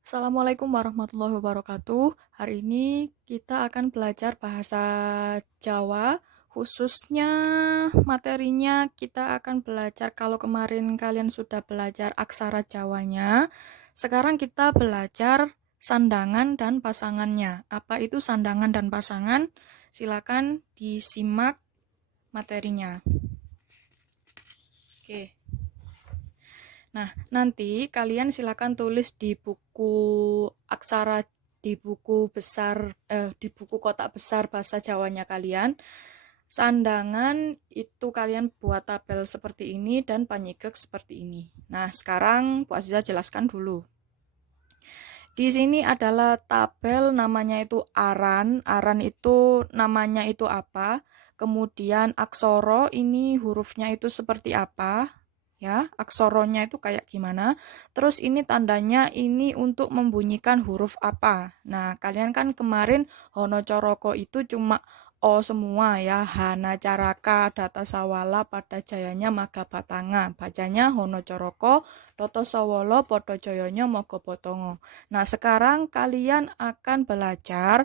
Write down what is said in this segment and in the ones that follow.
Assalamualaikum warahmatullahi wabarakatuh. Hari ini kita akan belajar bahasa Jawa, khususnya materinya kita akan belajar kalau kemarin kalian sudah belajar aksara Jawanya, sekarang kita belajar sandangan dan pasangannya. Apa itu sandangan dan pasangan? Silakan disimak materinya. Oke. Nah, nanti kalian silakan tulis di buku aksara di buku besar di buku kotak besar bahasa Jawanya kalian. Sandangan itu kalian buat tabel seperti ini dan panyigek seperti ini. Nah, sekarang Bu Aziza jelaskan dulu. Di sini adalah tabel namanya itu aran. Aran itu namanya itu apa? Kemudian aksoro ini hurufnya itu seperti apa? Ya, aksoronya itu kayak gimana. Terus ini tandanya ini untuk membunyikan huruf apa. Nah, kalian kan kemarin Hono Coroko itu cuma O semua ya. Hana Caraka, Data Sawala, pada Jayanya, Maga Batanga. Bacanya Hono Coroko, Toto Sawolo, Podo Joyonya, Mogo Potongo. Nah, sekarang kalian akan belajar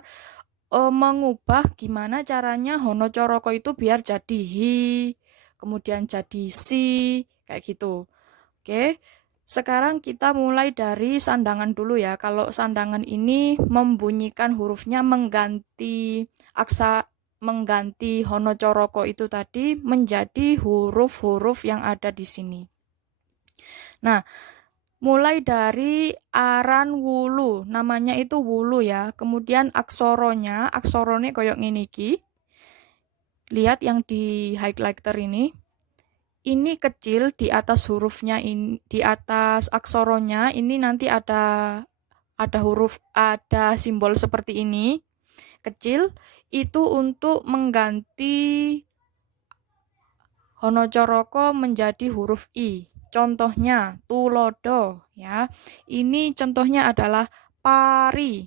mengubah gimana caranya Hono Coroko itu biar jadi hi, kemudian jadi si, kayak gitu. Oke, sekarang kita mulai dari sandangan dulu ya. Kalau sandangan ini membunyikan hurufnya mengganti Hono Coroko itu tadi menjadi huruf-huruf yang ada di sini. Nah, mulai dari aran wulu, namanya itu wulu ya. Kemudian aksoronya koyok ngene iki. Lihat yang di highlighter ini. Ini kecil di atas hurufnya ini, di atas aksoronya ini nanti ada simbol seperti ini. Kecil itu untuk mengganti Hono Coroko menjadi huruf I. Contohnya tulodo ya. Ini contohnya adalah pari.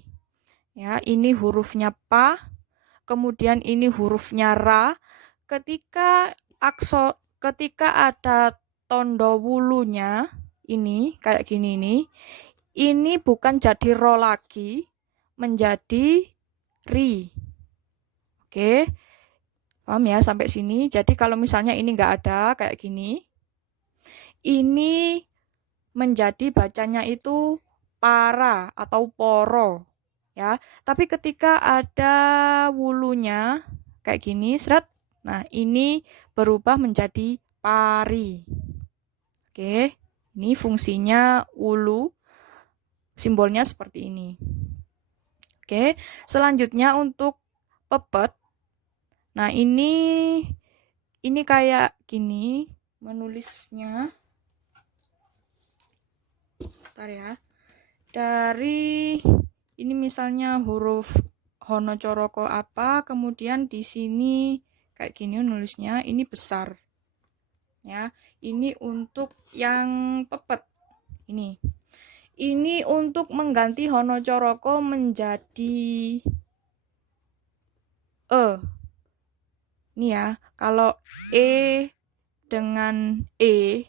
Ya, ini hurufnya pa, kemudian ini hurufnya ra. Ketika ada tondo wulunya ini kayak gini nih. Ini bukan jadi ro lagi, menjadi ri. Oke. Paham ya sampai sini? Jadi kalau misalnya ini nggak ada kayak gini, ini menjadi bacanya itu para atau poro ya. Tapi ketika ada wulunya kayak gini, seret. Nah, ini berubah menjadi pari. Oke. Ini fungsinya wulu. Simbolnya seperti ini. Oke. Selanjutnya untuk pepet. Nah, ini kayak gini menulisnya. Bentar ya. Dari ini misalnya huruf Hono Coroko apa, kemudian di sini kayak gini nulisnya, ini besar. Ya, ini untuk yang pepet. Ini untuk mengganti Hono Coroko menjadi e. Ini ya, kalau dengan e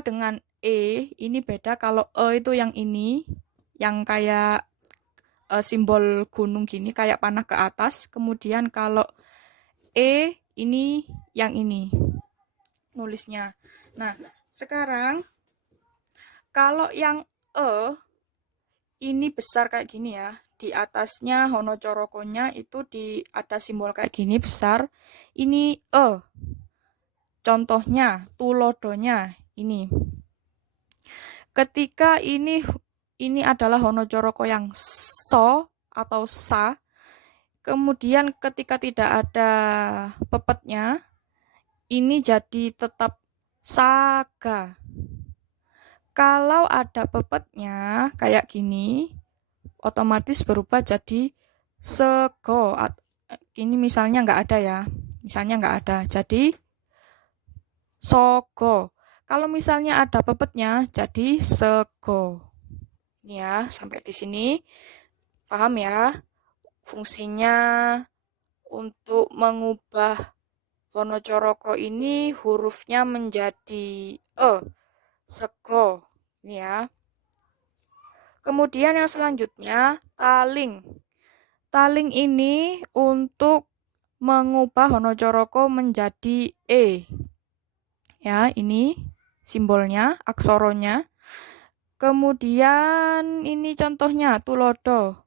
dengan ini beda. Kalau itu yang ini, yang kayak simbol gunung gini, kayak panah ke atas. Kemudian kalau ini yang ini nulisnya. Nah, sekarang kalau yang ini besar kayak gini ya. Di atasnya Hono Corokonya itu ada simbol kayak gini besar. Ini contohnya tulodonya ini. Ketika ini adalah Hono Coroko yang so atau sa. Kemudian ketika tidak ada pepetnya, ini jadi tetap saga. Kalau ada pepetnya kayak gini, otomatis berubah jadi sego. Ini misalnya nggak ada ya. Misalnya nggak ada. Jadi sogo. Kalau misalnya ada pepetnya, jadi sego. Ini ya, sampai di sini. Paham ya? Fungsinya untuk mengubah Hono Coroko ini hurufnya menjadi sego. Ini ya. Kemudian yang selanjutnya, taling. Taling ini untuk mengubah honocoroko menjadi E. Ya, ini simbolnya, aksoronya. Kemudian ini contohnya, tulodo.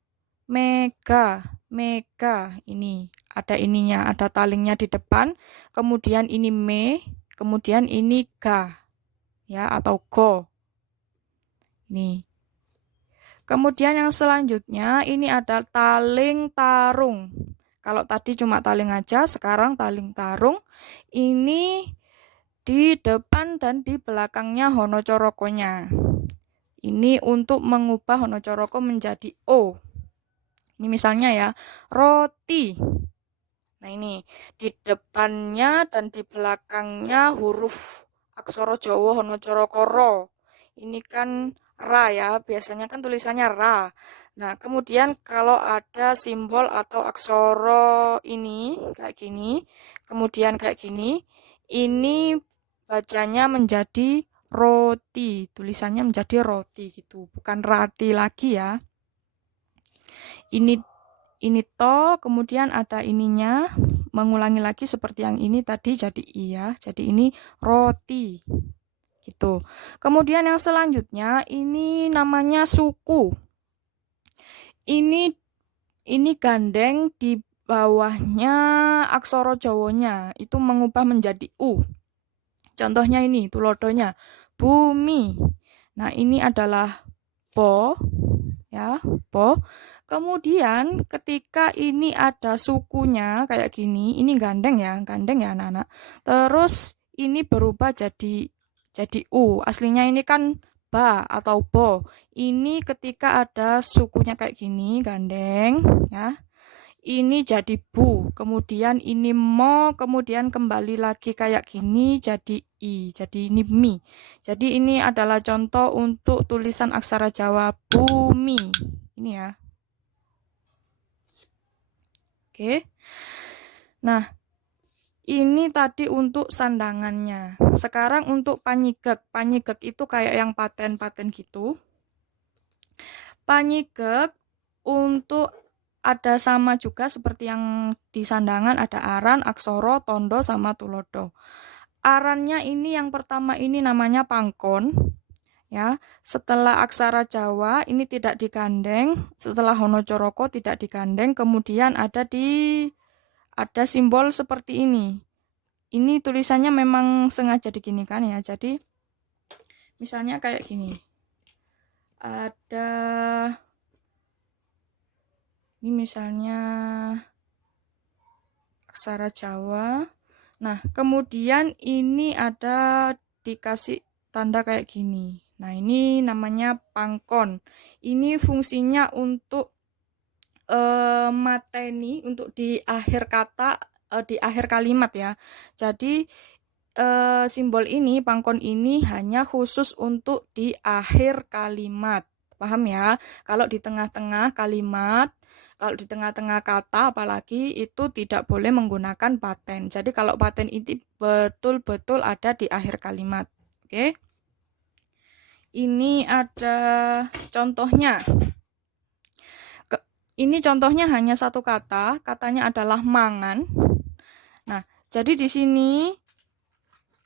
Mega, mega. Ini ada ininya, ada talingnya di depan. Kemudian ini me, kemudian ini ga. Ya, atau go. Ini. Kemudian yang selanjutnya ini ada taling tarung. Kalau tadi cuma taling aja, sekarang taling tarung. Ini di depan dan di belakangnya honocorokonya. Ini untuk mengubah honocoroko menjadi O. Ini misalnya ya, roti. Nah ini, di depannya dan di belakangnya huruf aksara Jawa honocoroko ro. Ini kan ra ya, biasanya kan tulisannya ra. Nah, kemudian kalau ada simbol atau aksara ini kayak gini, kemudian kayak gini, ini bacanya menjadi roti, tulisannya menjadi roti gitu, bukan rati lagi ya. Ini to, kemudian ada ininya, mengulangi lagi seperti yang ini tadi jadi iya, jadi ini roti. Gitu. Kemudian yang selanjutnya ini namanya suku. Ini gandeng di bawahnya aksara Jawanya itu mengubah menjadi U. Contohnya ini tulodonya bumi. Nah, ini adalah po ya, po. Kemudian ketika ini ada sukunya kayak gini, ini gandeng ya anak-anak. Terus ini berubah jadi U. Aslinya ini kan ba atau bo. Ini ketika ada sukunya kayak gini, gandeng ya. Ini jadi bu, kemudian ini mo, kemudian kembali lagi kayak gini jadi i, jadi ini mi. Jadi ini adalah contoh untuk tulisan aksara Jawa bumi. Ini ya. Oke. Nah, ini tadi untuk sandangannya. Sekarang untuk panyigek. Panyigek itu kayak yang paten-paten gitu. Panyigek untuk ada sama juga seperti yang di sandangan, ada aran, aksoro, tondo, sama tulodo. Arannya ini yang pertama ini namanya pangkon. Ya, setelah aksara Jawa ini tidak digandeng, setelah honocoroko tidak digandeng, kemudian ada simbol seperti ini. Ini tulisannya memang sengaja diginikan ya. Jadi misalnya kayak gini. Ada ini misalnya aksara Jawa. Nah, kemudian ini ada dikasih tanda kayak gini. Nah, ini namanya pangkon. Ini fungsinya untuk mateni, untuk di akhir kata, di akhir kalimat ya. Jadi, simbol ini, pangkon ini hanya khusus untuk di akhir kalimat. Paham ya? Kalau di tengah-tengah kalimat, kalau di tengah-tengah kata apalagi itu tidak boleh menggunakan paten. Jadi kalau paten ini betul-betul ada di akhir kalimat. Oke. Ini ada contohnya. Ini contohnya hanya satu kata, katanya adalah mangan. Nah, jadi di sini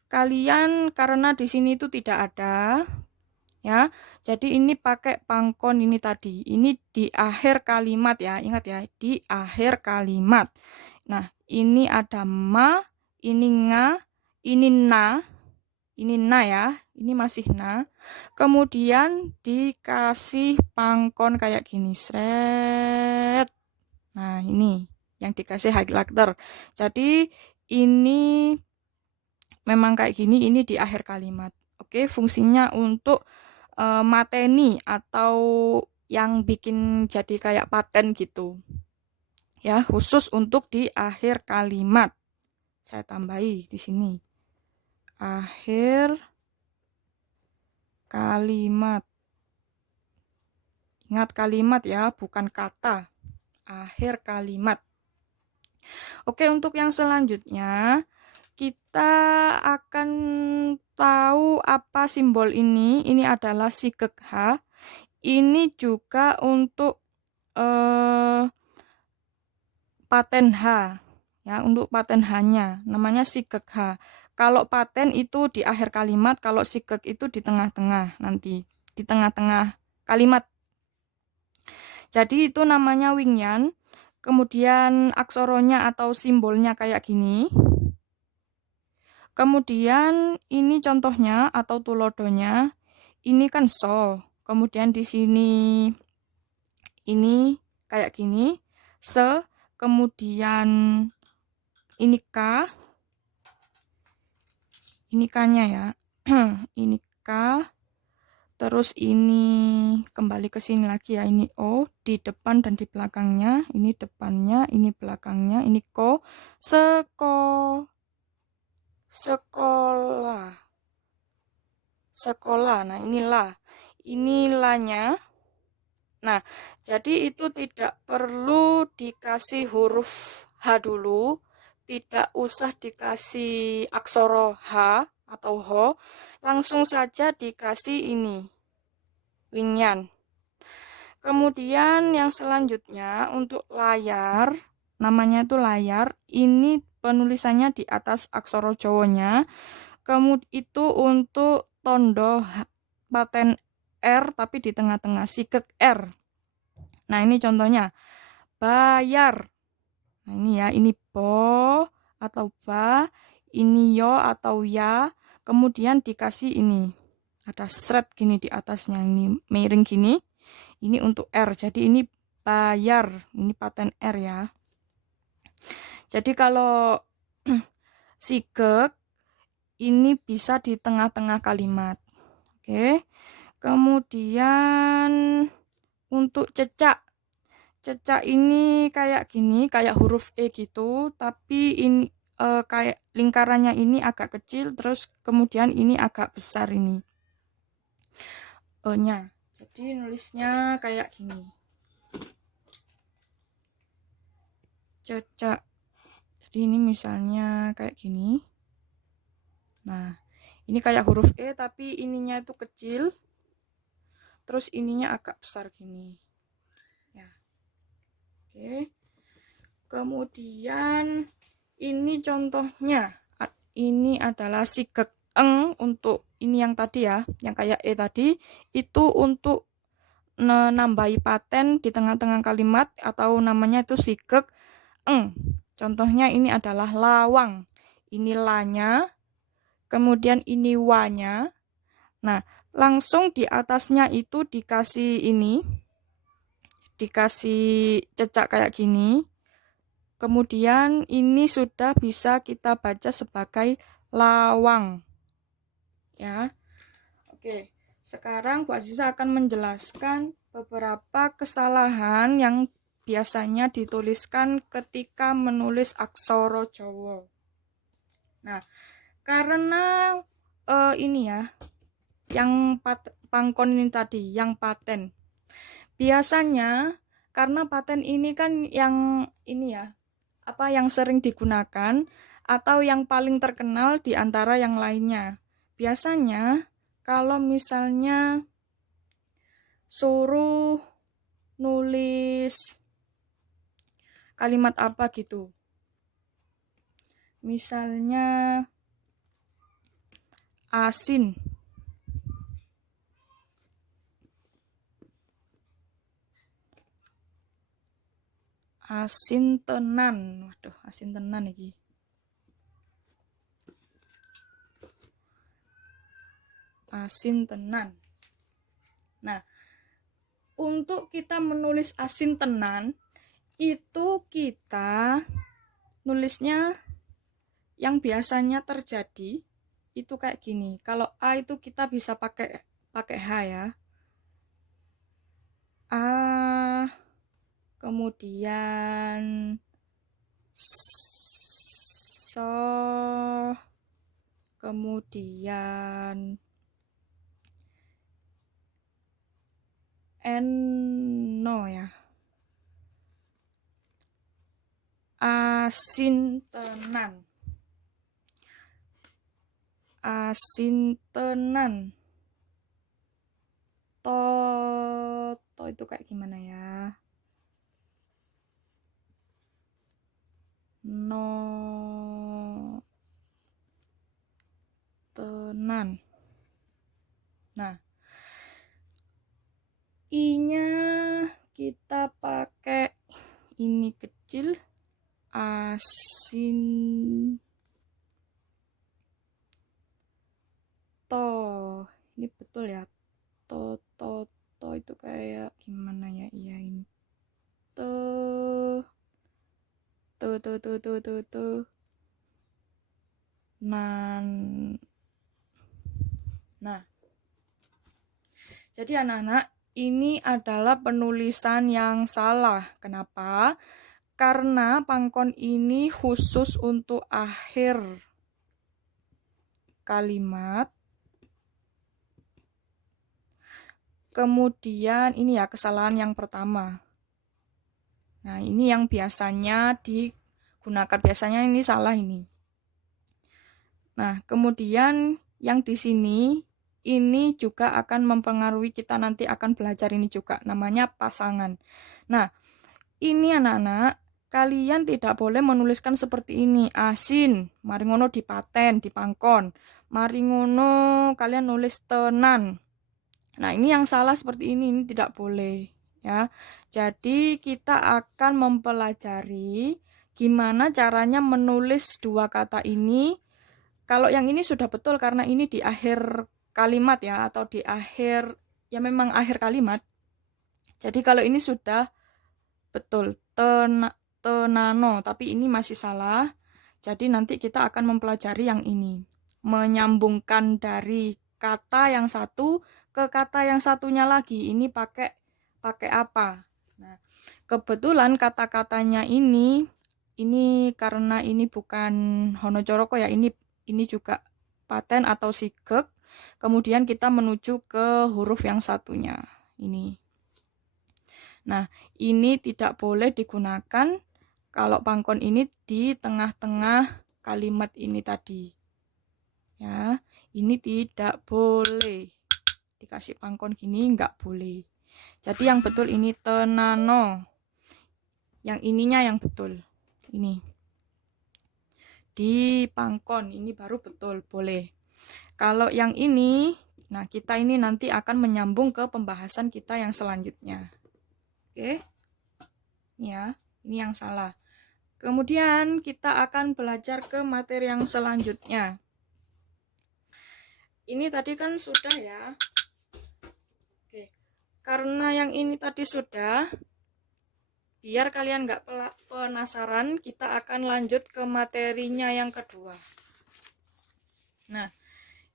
kalian karena di sini itu tidak ada ya. Jadi ini pakai pangkon ini tadi. Ini di akhir kalimat ya. Ingat ya, di akhir kalimat. Nah, ini ada ma, ini nga, ini na ya. Ini masih na. Kemudian dikasih pangkon kayak gini, sret. Nah, ini yang dikasih highlighter. Jadi ini memang kayak gini, ini di akhir kalimat. Oke, fungsinya untuk mateni atau yang bikin jadi kayak paten gitu. Ya, khusus untuk di akhir kalimat. Saya tambahi di sini. Akhir kalimat. Ingat kalimat ya, bukan kata. Akhir kalimat. Oke, untuk yang selanjutnya kita akan tahu apa simbol ini. Ini adalah sigek H. ini juga untuk paten H ya, untuk paten H-nya namanya sigek H. Kalau paten itu di akhir kalimat, kalau sigek itu di tengah-tengah, nanti di tengah-tengah kalimat. Jadi itu namanya Wingyan. Kemudian aksoronya atau simbolnya kayak gini. Kemudian ini contohnya atau tulodonya. Ini kan so. Kemudian di sini ini kayak gini. Se. Kemudian ini K. Ini K-nya ya. Ini K. Terus ini kembali ke sini lagi ya. Ini O di depan dan di belakangnya. Ini depannya, ini belakangnya. Ini ko. Sekolah. Sekolah. Nah, inilah. Inilah-nya. Nah, jadi itu tidak perlu dikasih huruf H dulu. Tidak usah dikasih aksara H atau Ho. Langsung saja dikasih ini. Wingyan. Kemudian yang selanjutnya untuk layar, namanya itu layar. Ini penulisannya di atas aksara Jawanya. Kemudian itu untuk tondo paten R tapi di tengah-tengah sigek R. Nah, ini contohnya. Bayar. Nah, ini ya, ini bo atau ba, ini yo atau ya, kemudian dikasih ini. Ada seret gini di atasnya, ini miring gini. Ini untuk R, jadi ini bayar, ini paten R ya. Jadi kalau sigek ini bisa di tengah-tengah kalimat. Oke. Kemudian untuk cecak. Cecak ini kayak gini, kayak huruf E gitu, tapi ini kayak lingkarannya ini agak kecil, terus kemudian ini agak besar ini. E-nya. Jadi nulisnya kayak gini. Cecak. Jadi ini misalnya kayak gini. Nah, ini kayak huruf E tapi ininya itu kecil. Terus ininya agak besar gini. Ya. Oke. Kemudian ini contohnya. Ini adalah sigek eng untuk ini yang tadi ya, yang kayak E tadi. Itu untuk menambahi paten di tengah-tengah kalimat atau namanya itu sigek eng. Contohnya ini adalah lawang. Ini la-nya, kemudian ini wa-nya. Nah, langsung di atasnya itu dikasih ini, dikasih cecak kayak gini. Kemudian ini sudah bisa kita baca sebagai lawang. Ya. Oke. Sekarang Bu Aziza akan menjelaskan beberapa kesalahan yang biasanya dituliskan ketika menulis aksara Jawa. Nah, karena ini ya, yang pangkon ini tadi, yang paten. Biasanya karena paten ini kan yang ini ya, apa yang sering digunakan atau yang paling terkenal di antara yang lainnya. Biasanya kalau misalnya suruh nulis kalimat apa gitu. Misalnya asin. Asin tenan. Waduh, asin tenan iki. Asin tenan. Nah, untuk kita menulis asin tenan, itu kita nulisnya yang biasanya terjadi itu kayak gini. Kalau A itu kita bisa pakai H ya. A, kemudian so, kemudian no ya. Asin tenan. Asin tenan. to itu kayak gimana ya? No, tenan. Nah, I-nya kita pakai ini kecil, asin, to. Ini betul ya? To itu kayak gimana ya? Iya ini. To. Nan. Nah, jadi anak-anak, ini adalah penulisan yang salah. Kenapa? Karena pangkon ini khusus untuk akhir kalimat. Kemudian ini ya kesalahan yang pertama. Nah, ini yang biasanya digunakan. Biasanya ini salah ini. Nah, kemudian yang di sini ini juga akan mempengaruhi, kita nanti akan belajar ini juga, namanya pasangan. Nah, ini anak-anak, kalian tidak boleh menuliskan seperti ini, asin, mari ngono dipaten, dipangkon, mari ngono kalian nulis tenan. Nah, ini yang salah seperti ini tidak boleh ya. Jadi kita akan mempelajari gimana caranya menulis dua kata ini. Kalau yang ini sudah betul karena ini di akhir kalimat ya, atau di akhir, ya memang akhir kalimat. Jadi kalau ini sudah betul, tenano, tapi ini masih salah. Jadi nanti kita akan mempelajari yang ini. Menyambungkan dari kata yang satu ke kata yang satunya lagi. Ini pakai apa? Nah, kebetulan kata-katanya ini karena ini bukan honocoroko ya, ini juga paten atau sigek. Kemudian kita menuju ke huruf yang satunya. Ini. Nah, ini tidak boleh digunakan kalau pangkon ini di tengah-tengah kalimat ini tadi. Ya, ini tidak boleh. Dikasih pangkon gini enggak boleh. Jadi yang betul ini tenano. Yang ininya yang betul. Ini. Di pangkon ini baru betul boleh. Kalau yang ini, nah kita ini nanti akan menyambung ke pembahasan kita yang selanjutnya. Oke. Ya, ini yang salah. Kemudian kita akan belajar ke materi yang selanjutnya. Ini tadi kan sudah ya. Oke. Karena yang ini tadi sudah, biar kalian nggak penasaran, kita akan lanjut ke materinya yang kedua. Nah,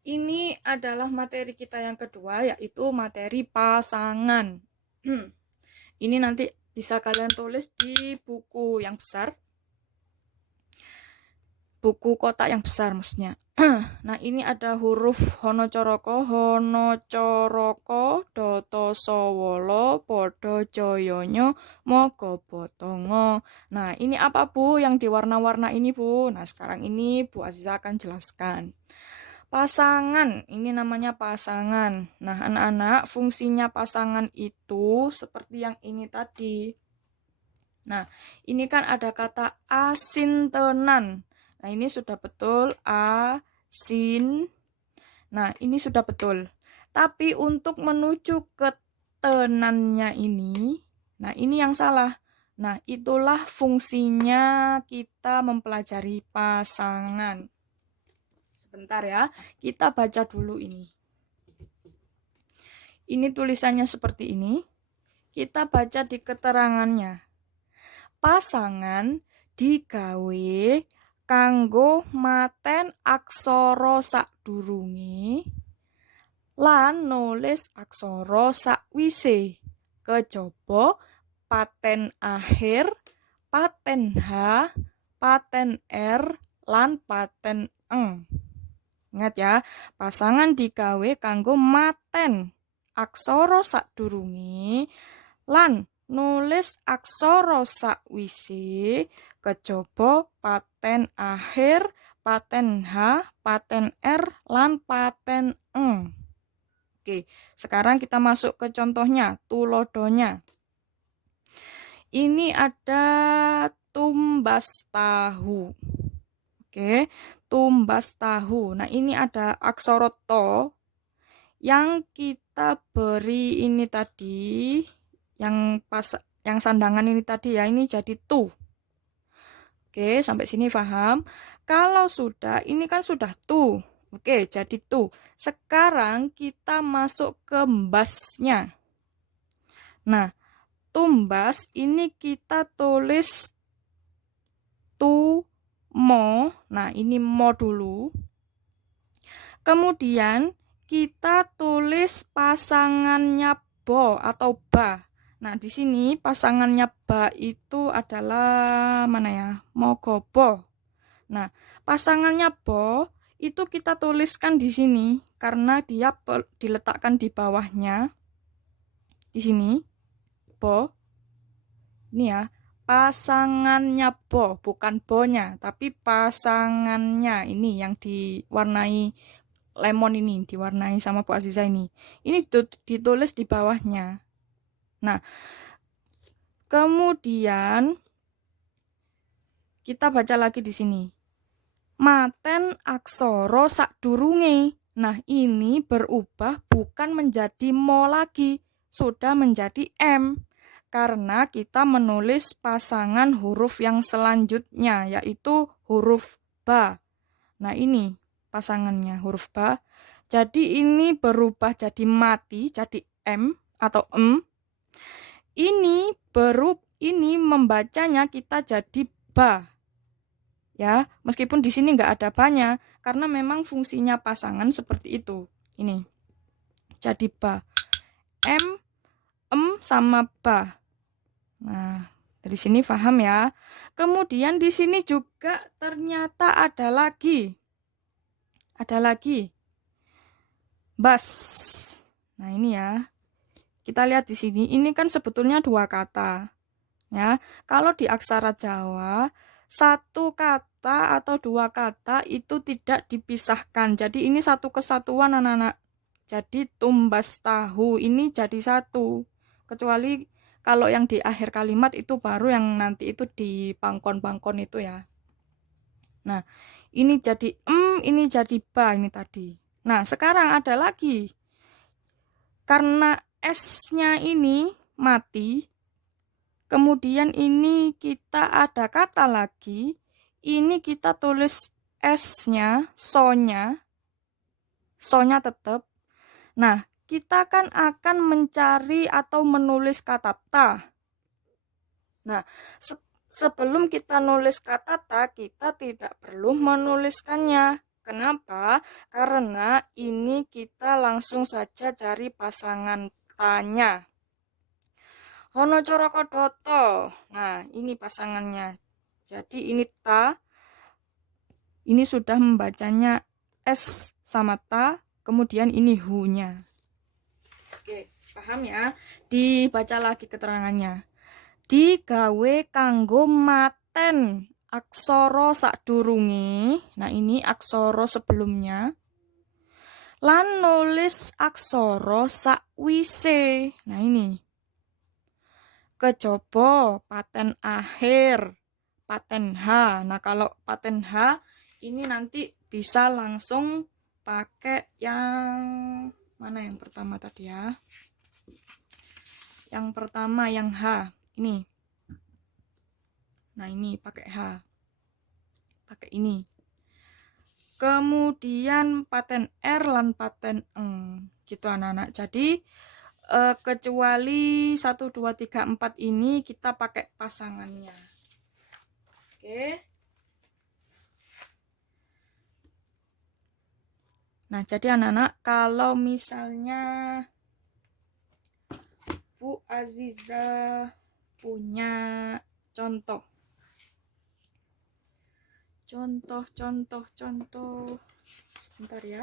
ini adalah materi kita yang kedua, yaitu materi pasangan. Ini nanti bisa kalian tulis di buku yang besar. Buku kotak yang besar maksudnya. Nah, ini ada huruf honocoroko, doto sowolo, podo joyonyo, mogo botongo. Nah, ini apa Bu yang di warna-warna ini Bu? Nah, sekarang ini Bu Aziza akan jelaskan. Pasangan, ini namanya pasangan. Nah, anak-anak, fungsinya pasangan itu seperti yang ini tadi. Nah, ini kan ada kata asintenan. Nah, ini sudah betul, asin. Nah, ini sudah betul. Tapi untuk menuju ke tenannya ini, nah ini yang salah. Nah, itulah fungsinya kita mempelajari pasangan. Sebentar ya, kita baca dulu ini. Ini tulisannya seperti ini. Kita baca di keterangannya. Pasangan digawe kanggo maten aksara sadurunge lan nulis aksara sakwise, kejaba paten akhir, paten H, paten R lan paten eng. Ingat ya, pasangan digawe kanggo maten aksara sadurunge lan nulis aksara sakwise, kejaba paten akhir, paten H, paten R lan paten eng. Oke, sekarang kita masuk ke contohnya, tulodonya. Ini ada tumbas tahu. Oke, tumbas tahu. Nah, ini ada aksara to yang kita beri ini tadi, yang sandangan ini tadi ya, ini jadi tu. Oke, sampai sini paham? Kalau sudah, ini kan sudah tu. Oke, jadi tu. Sekarang kita masuk ke mbasnya. Nah, tumbas ini kita tulis tu mo. Nah, ini mo dulu. Kemudian kita tulis pasangannya bo atau ba. Nah, di sini pasangannya ba itu adalah mana ya? Mogobo. Nah, pasangannya bo itu kita tuliskan di sini karena dia diletakkan di bawahnya. Di sini bo. Ini ya, pasangannya bo, bukan bonya, tapi pasangannya ini yang diwarnai lemon ini, diwarnai sama Bu Aziza ini. Ini ditulis di bawahnya. Nah, kemudian kita baca lagi di sini. Maten aksara sakdurunge. Nah, ini berubah bukan menjadi mo lagi, sudah menjadi M. Karena kita menulis pasangan huruf yang selanjutnya, yaitu huruf ba. Nah, ini pasangannya huruf ba. Jadi ini berubah jadi mati, jadi M atau M. Ini membacanya kita jadi ba. Ya, meskipun di sini nggak ada banyak, karena memang fungsinya pasangan seperti itu. Ini jadi ba. M sama ba. Nah, dari sini paham ya. Kemudian di sini juga ternyata ada lagi. Bas. Nah, ini ya. Kita lihat di sini, ini kan sebetulnya dua kata. Ya, kalau di aksara Jawa, satu kata atau dua kata itu tidak dipisahkan. Jadi ini satu kesatuan anak-anak. Jadi tumbas tahu ini jadi satu. Kecuali kalau yang di akhir kalimat itu baru yang nanti itu di pangkon-pangkon itu ya. Nah, ini jadi ini jadi ba ini tadi. Nah, sekarang ada lagi. Karena S-nya ini mati, kemudian ini kita ada kata lagi, ini kita tulis S-nya, so-nya tetap. Nah, kita kan akan mencari atau menulis kata ta. Nah, sebelum kita nulis kata ta, kita tidak perlu menuliskannya. Kenapa? Karena ini kita langsung saja cari pasangan tanya. Hono corokodoto. Nah, ini pasangannya. Jadi ini ta. Ini sudah membacanya S sama ta. Kemudian ini hu-nya. Oke, paham ya? Dibaca lagi keterangannya. Digawe kanggo maten aksara sakdurunge. Nah, ini aksara sebelumnya. Lan nulis aksara sakwise. Nah, ini. Kejaba paten akhir, paten H. Nah, kalau paten H ini nanti bisa langsung pakai yang mana yang pertama tadi ya? Yang pertama yang H. Ini. Nah, ini pakai H. Pakai ini. Kemudian paten R lan paten eng. Gitu anak-anak. Jadi kecuali 1 2 3 4 ini kita pakai pasangannya. Oke. Nah, jadi anak-anak kalau misalnya Bu Aziza punya contoh. Sebentar ya.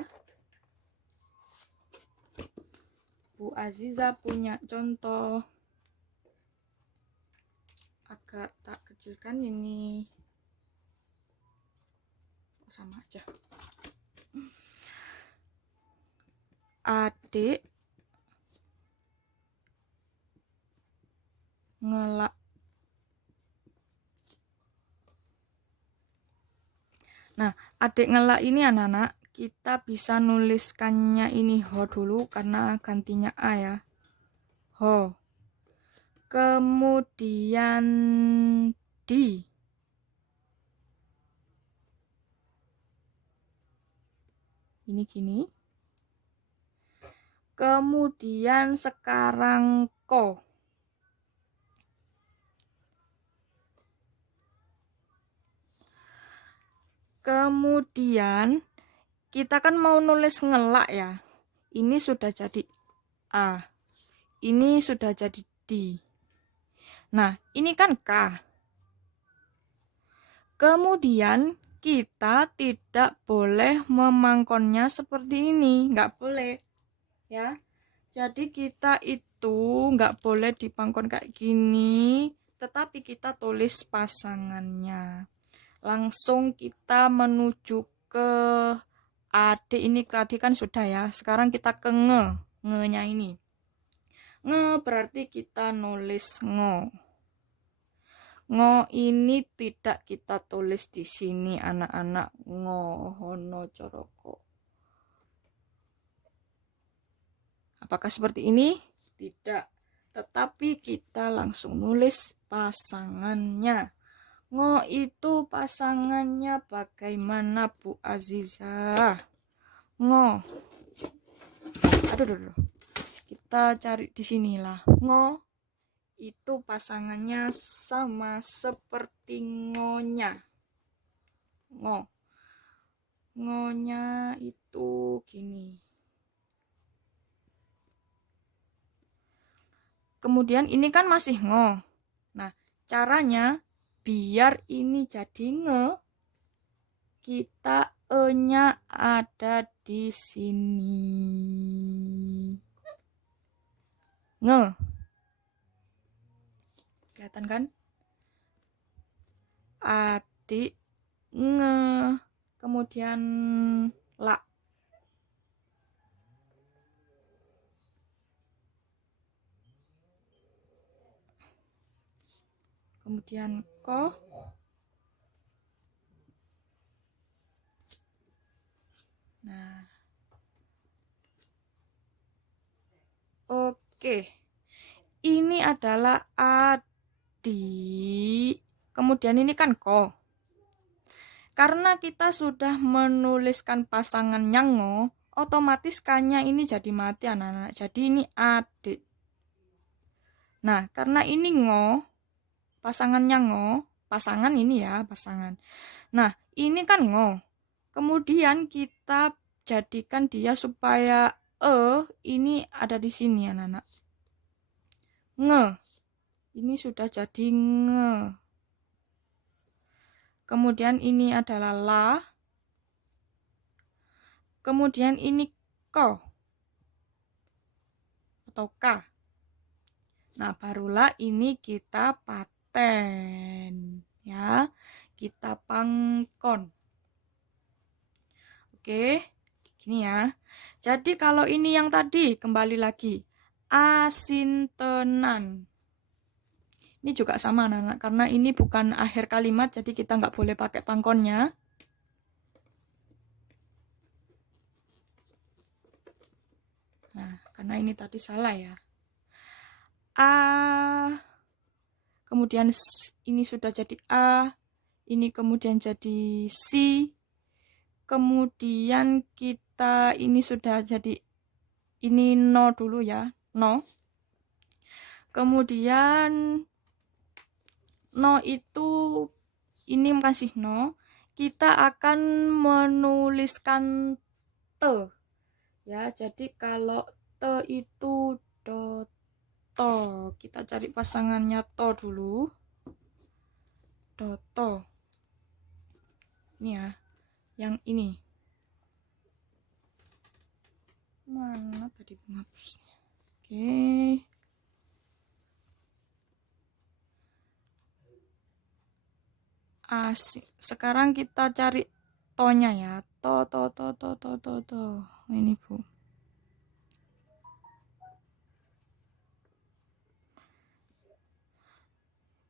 Bu Aziza punya contoh. Agak tak kecilkan ini. Sama aja. Adik ngelak. Nah, adik ngelak ini anak-anak, kita bisa nuliskannya ini ho dulu karena gantinya a ya. Ho. Kemudian di. Ini gini. Kemudian sekarang ko. Kemudian kita kan mau nulis ngelak ya. Ini sudah jadi A. Ini sudah jadi D. Nah, ini kan K. Kemudian kita tidak boleh memangkonnya seperti ini. Nggak boleh. Ya. Jadi kita itu nggak boleh dipangkon kayak gini. Tetapi kita tulis pasangannya. Langsung kita menuju ke adik ini tadi kan sudah ya. Sekarang kita ke nge-nya ini. Nge berarti kita nulis ngo. Ngo ini tidak kita tulis di sini anak-anak. Ngo hono coroko. Apakah seperti ini? Tidak. Tetapi kita langsung nulis pasangannya. Ngo itu pasangannya bagaimana Bu Aziza? Ngo. Aduh. Kita cari di sinilah. Ngo itu pasangannya sama seperti ngonya. Ngo. Ngonya itu gini. Kemudian ini kan masih ngo. Nah, caranya biar ini jadi nge, kita e-nya ada di sini. Nge. Kelihatan kan? Adik nge. Kemudian la. Kemudian ko. Nah. Oke. Ini adalah adik. Kemudian ini kan ko. Karena kita sudah menuliskan pasangan ngo, otomatis kanya ini jadi mati anak-anak. Jadi ini adik. Nah, karena ini ngo, pasangannya ngo, pasangan ini ya, pasangan. Nah, ini kan ngo. Kemudian kita jadikan dia supaya ini ada di sini anak-anak. Nge. Ini sudah jadi nge. Kemudian ini adalah la. Kemudian ini ko. Atau ka. Nah, barulah ini kita paten. Ya, kita pangkon. Oke, gini ya. Jadi kalau ini yang tadi, kembali lagi. Asintenan. Ini juga sama anak-anak, karena ini bukan akhir kalimat, jadi kita nggak boleh pakai pangkonnya. Nah, karena ini tadi salah ya. A, kemudian ini sudah jadi A, ini kemudian jadi si, kemudian kita ini sudah jadi, ini no dulu ya, no. Kemudian no itu, ini masih no, kita akan menuliskan te. Ya, jadi kalau te itu do, to. Kita cari pasangannya to dulu. Do, to. Ini ya, yang ini. Mana tadi penghapusnya? Oke. Asik. Sekarang kita cari to-nya ya. To. Ini Bu.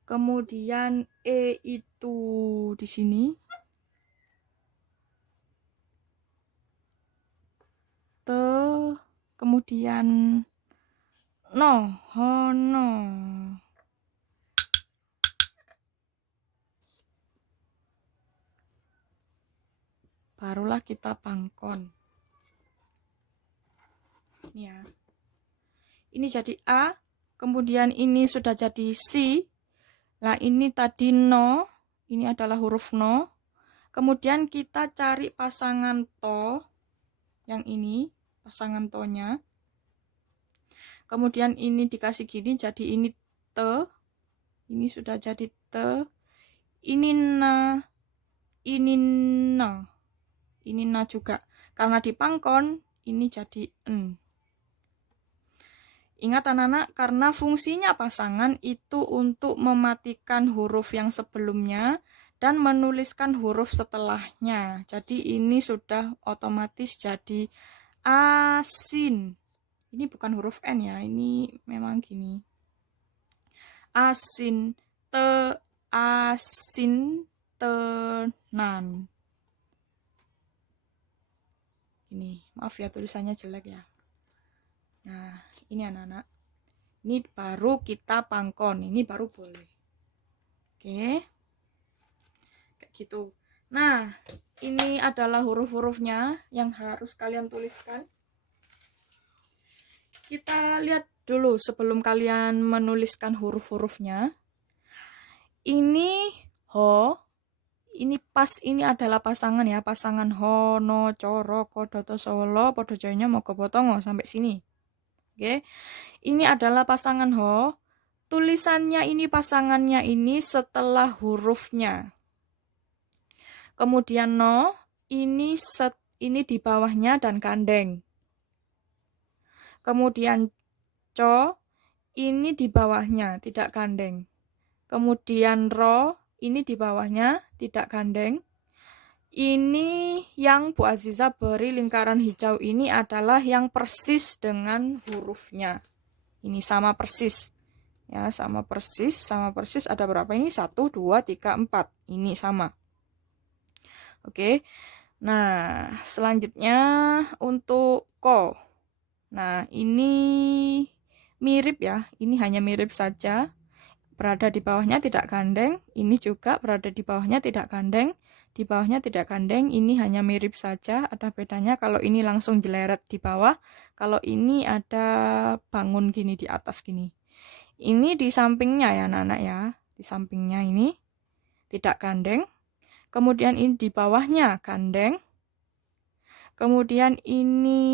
Kemudian E itu di sini. Kemudian no, hono. Barulah kita pangkon. Ini ya. Ini jadi A, kemudian ini sudah jadi si. Nah, ini tadi no, ini adalah huruf no. Kemudian kita cari pasangan to, yang ini, pasangan to-nya. Kemudian ini dikasih gini, jadi ini te. Ini sudah jadi te. Ini na. Ini na. Ini na juga. Karena dipangkon, ini jadi en. Ingat anak-anak, karena fungsinya pasangan itu untuk mematikan huruf yang sebelumnya dan menuliskan huruf setelahnya. Jadi ini sudah otomatis jadi asin. Ini bukan huruf N ya, ini memang gini. Asin, tenan. Ini, maaf ya tulisannya jelek ya. Nah, ini anak-anak. Ini baru kita pangkon. Ini baru boleh. Oke. Kayak gitu. Nah, ini adalah huruf-hurufnya yang harus kalian tuliskan. Kita lihat dulu sebelum kalian menuliskan huruf-hurufnya. Ini ho. Ini ini adalah pasangan ya. Pasangan ho, no, coro, kodoto, solo, podojonya, mogo, potongo. Sampai sini. Oke, ini adalah pasangan ho. Tulisannya ini pasangannya ini setelah hurufnya. Kemudian no, ini di bawahnya dan gandeng. Kemudian co, ini di bawahnya tidak gandeng. Kemudian ro, ini di bawahnya tidak gandeng. Ini yang Bu Aziza beri lingkaran hijau ini adalah yang persis dengan hurufnya. Ini sama persis. Ya, sama persis ada berapa ini? 1, 2, 3, 4. Ini sama. Oke. Nah, selanjutnya untuk ko. Nah, ini mirip ya. Ini hanya mirip saja. Berada di bawahnya tidak gandeng. Ini juga berada di bawahnya tidak gandeng. Di bawahnya tidak gandeng, ini hanya mirip saja, ada bedanya kalau ini langsung jeleret di bawah, kalau ini ada bangun gini di atas gini. Ini di sampingnya ya anak-anak ya, di sampingnya ini tidak gandeng, kemudian ini di bawahnya gandeng, kemudian ini